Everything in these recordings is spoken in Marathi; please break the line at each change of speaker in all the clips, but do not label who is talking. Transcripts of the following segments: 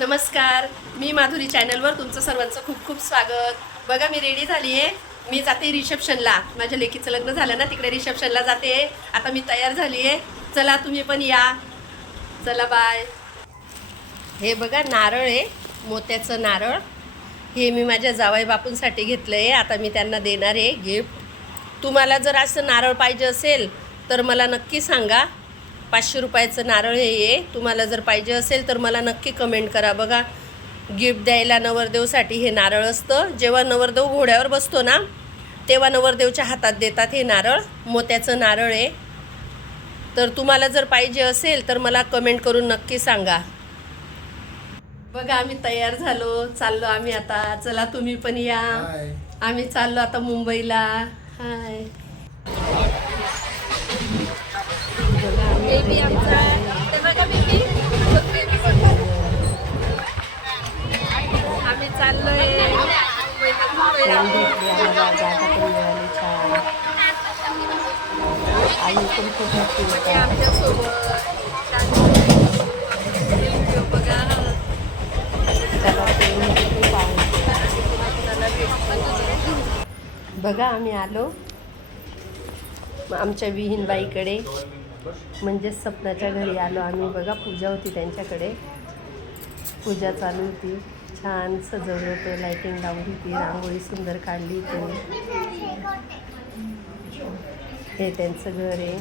नमस्कार. मी माधुरी चॅनलवर तुमचं सर्वांचं खूप खूप स्वागत. बघा मी रेडी झाली आहे मी जाते रिसेप्शनला. माझ्या लेकीचं लग्न झालं ना तिकडे रिसेप्शनला जाते. आता मी तयार झाली आहे चला तुम्ही पण या. चला बाय हे बघा नारळ आहे. मोत्याचं नारळ. हे मी माझ्या जावई बापूंसाठी घेतलं आहे आता मी त्यांना देणार आहे गिफ्ट. तुम्हाला जर असं नारळ पाहिजे असेल तर मला नक्की सांगा. पाचशे रुपयाचं नारळ हे आहे तुम्हाला जर पाहिजे असेल तर मला नक्की कमेंट करा. बघा गिफ्ट द्यायला नवरदेवसाठी हे नारळ असतं. जेव्हा नवरदेव घोड्यावर बसतो ना तेव्हा नवरदेवच्या हातात देतात हे नारळ. मोत्याचं नारळ आहे. तर तुम्हाला जर पाहिजे असेल तर मला कमेंट करून नक्की सांगा. बघा आम्ही तयार झालो. चाललो आम्ही आता. चला तुम्ही पण या. आम्ही चाललो आता मुंबईला. हाय बेबी आमचा ते बघा बेबी आम्ही चाललोय आमच्यासोबत बघा बघा आम्ही आलो. आमच्या विहीनबाईकडे. म्हणजेच सपनाच्या घरी आलो आम्ही. बघा पूजा होती त्यांच्याकडे. पूजा चालू होती. छान सजवलं होतं लाईटिंग लावली होती रांगोळी सुंदर काढली होती हे त्यांचं घर आहे.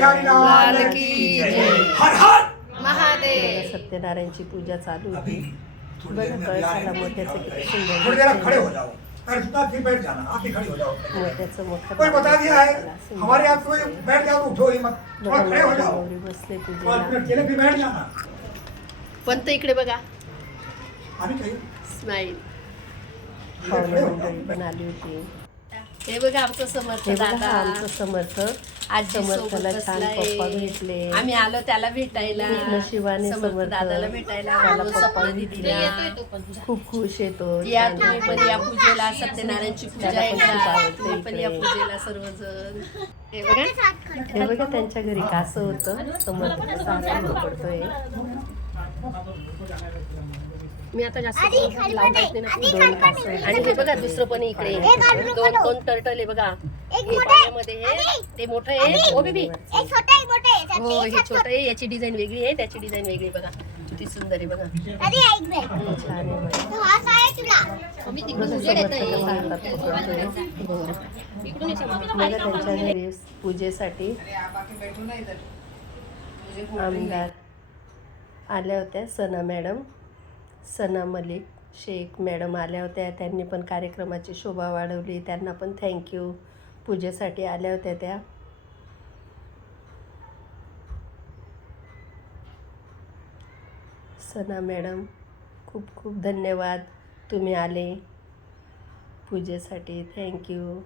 लाल
लाल
की
की
जय.
जय.
हर हर
महादेव. सत्यनारायणची पूजा चालू होती. कळसाला। मोत्याचं किती सुंदर
हो जाओ. अरे जितना फिर बैठ जाना आप भी खड़ी हो जाओ.
मोत्याचं मोठं
कोई बता दिया है?
कळसाला सुंदर
हमारे यहाँ कोई बैठ जाओ तो उठो ही मत. थोड़ा
बघा
खड़े हो
नवरी
जाओ.
नवरी बसले
पाँच
पूजेला.
मिनट के लिए भी बैठ जाना.
पण ते इकडे बघा.
अभी कहीं
स्माईल पाहुणे मंडळी पण आली होती. हे बघा आमचं समर्थ
हे बघा
दादा
आमचं समर्थ
आजी
समर्थला
सोबत
छान
बसलाय.
पप्पा भेटले
आम्ही आलो त्याला भेटायला
नशिबाने
समर्थ
समर्थ
दादाला भेटायला
त्याला
आलो,
पप्पा भेटले.
दिदीला.
खूप खुश येतो
या
छान
तुम्ही पण या. पूजेला सत्यनारायणची पूजा
त्याला पण खूप
का?
आवडतं
तुम्ही पण या
इकडे.
पूजेला सर्वजण हे बघा
हे बघा त्यांच्या घरी कासं होतं समर्थ आनंद पडतोय
मी आता जास्त लावून टाकते ना
दोन कासं आहेत.
आणि हे बघा दुसरं पण इकडे आहे. दोन दोन टर्टल आहे बघा. हे पाण्यामध्ये हे ते मोठं आहे. Oh baby.
एक छोटा एक मोठा आहे.
हो हे छोटं आहे. याची डिझाइन वेगळी आहे. त्याची डिझाइन वेगळी आहे बघा. किती सुंदर आहे बघा.
अरे ऐक बे.
छान आहे बघा.
तो हा आहे तुला.
बघा समर्थ कसा हातात पकडतोय. बघा त्यांच्या घरी पूजेसाठी आमदार आल्या होत्या सना मॅडम. सना मलिक शेख मॅडम आल्या होत्या. त्यांनी पण कार्यक्रमाची शोभा वाढवली. त्यांना पण थँक्यू पूजेसाठी आल्या होत्या त्या. सना मॅडम खूप खूप धन्यवाद. तुम्ही आले. पूजेसाठी थँक्यू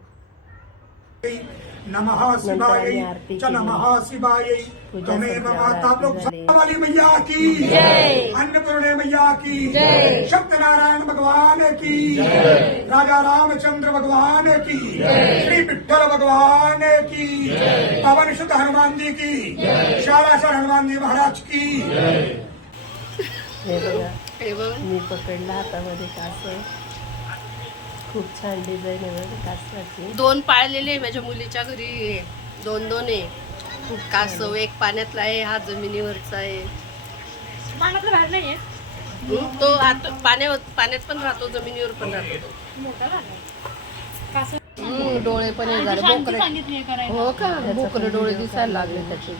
नमः शिवाय च नमः शिवाय। त्वमेव माता. वाली मैया की। अन्नपूर्णे मैया की। सत्यनारायण भगवान की। राजा रामचंद्र भगवान की। श्री विठ्ठल भगवान की। पवन सुत हनुमान जी की। शालासर हनुमान जी महाराज की।
मी पकडला हातामध्ये खूप छान डिझाईन आहे बघा कासवाची.
दोन पाळलेले आहे माझ्या मुलीच्या घरी. दोन दोन आहे. खूप कासव एक पाण्यातला आहे हा जमिनीवरचा आहे. हं, तो आत पाण्यावर पाण्यात पण राहतो जमिनीवर पण राहतो. हं, डोळे पण हे झाले बोकडे हो का? बोकडे डोळे दिसायला लागले त्याचे.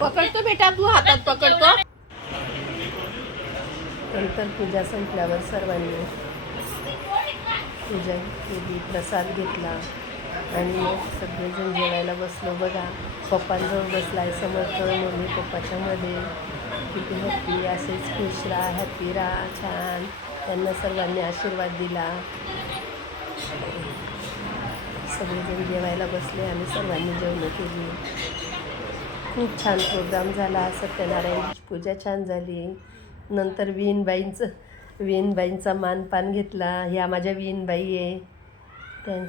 पकडतो बेटा तू हातात पकडतो.
नंतर पूजा संपल्यावर सर्वांनी पूजा केली प्रसाद घेतला आणि मग सगळेजण जेवायला बसलो. बघा पप्पांजवळ बसलाय समर्थ मम्मी पप्पाच्या मध्ये. किती हॅप्पी असेच खुश राहा हॅप्पी राहा छान. त्यांना सर्वांनी आशीर्वाद दिला. सगळेजण जेवायला बसले आणि सर्वांनी जेवणं केली. खूप छान प्रोग्राम झाला. सत्यनारायणची पूजा छान झाली. नंतर विहीनबाईंचं विहीनबाईंचा मानपान घेतला. ह्या माझ्या विहीनबाई आहे. त्या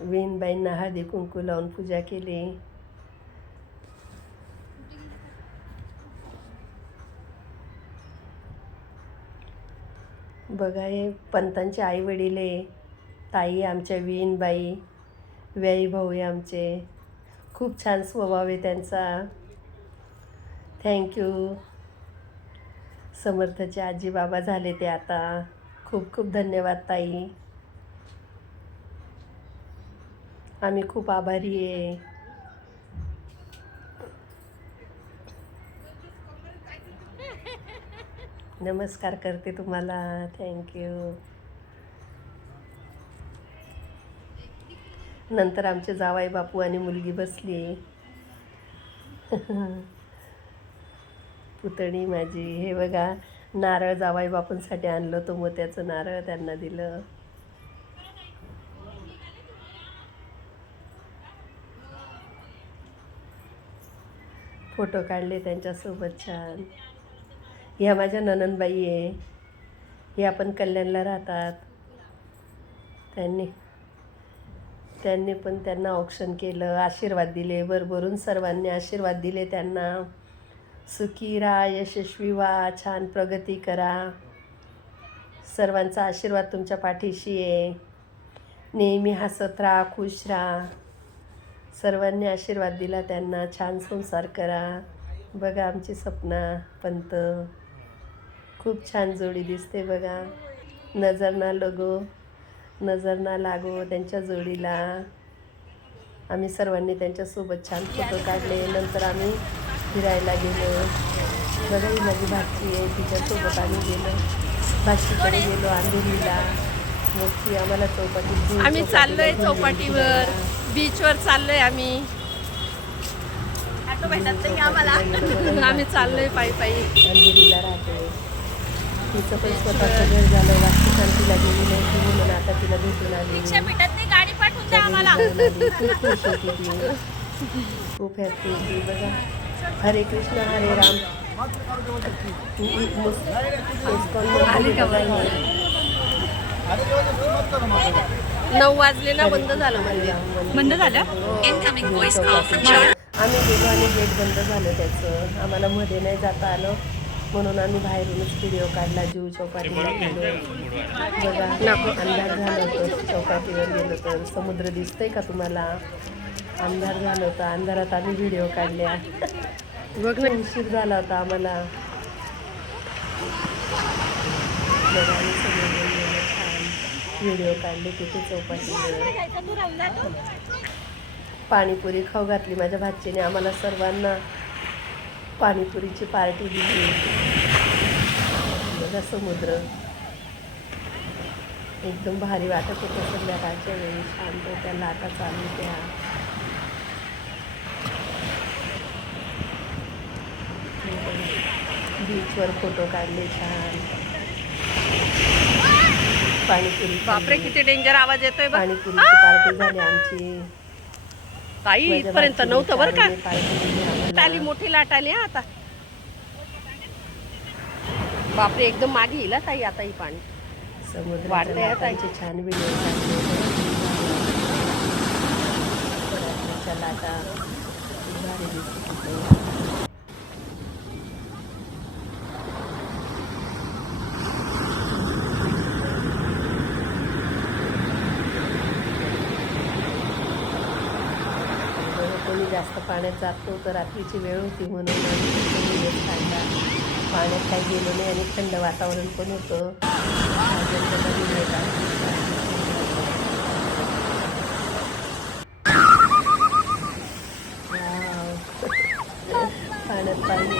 विहीनबाईंना हळदी कुंकू लावून पूजा केली. बघा हे पंतांचे आई वडील आहे. ताई आमच्या विहीनबाई व्याई भाऊ आहे आमचे. खूप छान स्वभाव आहे त्यांचा. थँक्यू समर्थचे आजी बाबा झाले ते आता. खूप खूप धन्यवाद ताई. आम्ही खूप आभारी आहे. नमस्कार करते तुम्हाला. थँक्यू नंतर आमचे जावाई बापू आणि मुलगी बसली. पुतणी माझी. हे बघा नारळ जावाई बापूंसाठी आणलं तो मोत्याचं नारळ त्यांना दिलं. फोटो काढले त्यांच्यासोबत छान. ह्या माझ्या ननंदबाई आहे. हे आपण कल्याणला राहतात. त्यांनी त्यांनी पण त्यांना औक्षण केलं आशीर्वाद दिले भरभरून सर्वांनी आशीर्वाद दिले त्यांना. सुखी राहा यशस्वी व्हा छान प्रगती करा. सर्वांचा आशीर्वाद तुमच्या पाठीशी आहे. नेहमी हसत राहा खुश राहा. सर्वांनी आशीर्वाद दिला त्यांना छान संसार करा. बघा आमची सपना पंत. खूप छान जोडी दिसते बघा. नजर ना लगो. नजर ना लागो त्यांच्या जोडीला. आम्ही सर्वांनी त्यांच्यासोबत छान फोटो काढले. नंतर आम्ही फिरायला गेलो. बघा ही माझी भाची आहे. तिच्यासोबत आम्ही गेलो. भाचीकडे गेलो अंधेरीला मग ती आम्हाला चौपाटी
आम्ही चाललोय चौपाटीवर. बीचवर चाललोय आम्ही. आम्ही चाललोय पायी पायी.
अंधेरीला तिचं पण स्वतःचं घर झालं वास्तुशांतीला गेली नव्हती म्हणून आता तिला भेटून आली.
गाडी पाठवून द्या आम्हाला.
खूप हॅपी होती. बघा. हरे कृष्ण हरे राम.
आली का बघा? नऊ वाजले ना बंद झालं मंदिर
बंद झालं? आम्ही गेलो आणि गेट बंद झालं त्याचं. आम्हाला मध्ये नाही जाता आलं. म्हणून आम्ही बाहेरूनच व्हिडिओ काढला जीव चौपाटीला गेलो. बघा अंधार झालं होतं चौपाटीवर गेलो तर समुद्र दिसतंय का तुम्हाला? अंधार झालं होतं. अंधारात आम्ही व्हिडिओ काढल्या.
बघ ना
उशीर झाला होता आम्हाला. बघा आम्ही सगळे गेलो छान. व्हिडिओ काढले तिथे चौपाटीवर. पाणीपुरी खाऊ घातली माझ्या भाचीने. आम्हाला सर्वांना पाणीपुरीची पार्टी दिली बघा समुद्र. एकदम भारी वाटत होतं संध्याकाळच्या वेळी. शांत त्या लाटा चालू त्या बीचवर फोटो काढले छान. पाणीपुरी
बापरे. किती डेंजर आवाज येतोय
पाणीपुरीची पार्टी झाली आमची.
ताई इथपर्यंत नव्हतं बरं का?
आम्हाला.
आली मोठी लाट आली हा आता बापरे एकदम मागे येईल ताई आता ही पाणी
समुद्राच्या
वाढतंय आता.
लाटांचे छान व्हिडिओ लाटा खूप भारी दिसत होत्या. बघा, कोणी जास्त पाण्यात जातो तर रात्रीची वेळ होती म्हणून आम्ही काढला पाण्यात काही गेलो नाही आणि थंड वातावरण पण होतं अजून त्याला व्हिडिओ काढला. वाव. पाण्यात पाणी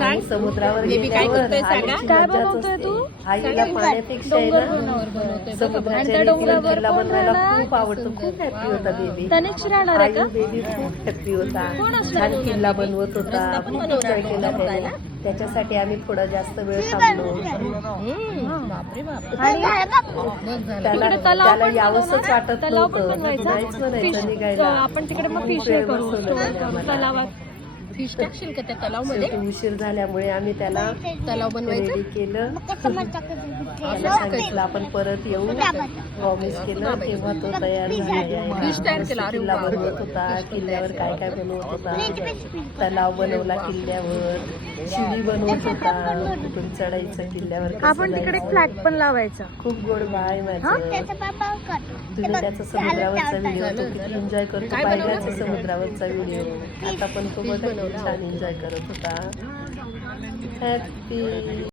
आणि समुद्रावर
काय करतोय सांगा?
बनवतोय तू?
आईला पाण्यापेक्षा आहे ना समुद्राच्या रेतीवर किल्ला बनवायला खूप आवडतो. खूप हॅपी होता बेबी
तनिक्ष राहणार आहे
आई
का?
बेबी खूप हॅपी होता. छान किल्ला बनवत होता. खूप एन्जॉय केला त्याने त्याच्यासाठी आम्ही थोडा जास्त वेळ थांबलो. त्याला त्याला यावंसच? वाटत नव्हतं? नाहीच म्हणायचं निघायला
आपण तिकडे मग फिश करू. तलावात.
फिश टाकशील का त्या तलावमध्ये?
शेवटी उशीर झाल्यामुळे आम्ही त्याला
तलाव बनवायचं?
रेडी केलं त्याला सांगितलं आपण परत येऊ. प्रॉमिस केलं तेव्हा तो तयार झाला.
Fish तयार केला, अरे
किल्ला
वा.
बनवत होता. किल्ल्यावर काय काय बनवत होता. तलाव बनवला किल्ल्यावर. शिडी बनवत होता. कुठून चढायचं किल्ल्यावर कसं
आपण तिकडे
जायचं.
फ्लॅग पण लावायचा.
खूप गोड बाय माझं. तुम्ही त्याचा समुद्रावरचा व्हिडिओ तो किती एन्जॉय करतो. पाहिल्याचा समुद्रावरचा व्हिडिओ आता पण तो बघा. छान एन्जॉय करत होता हॅपी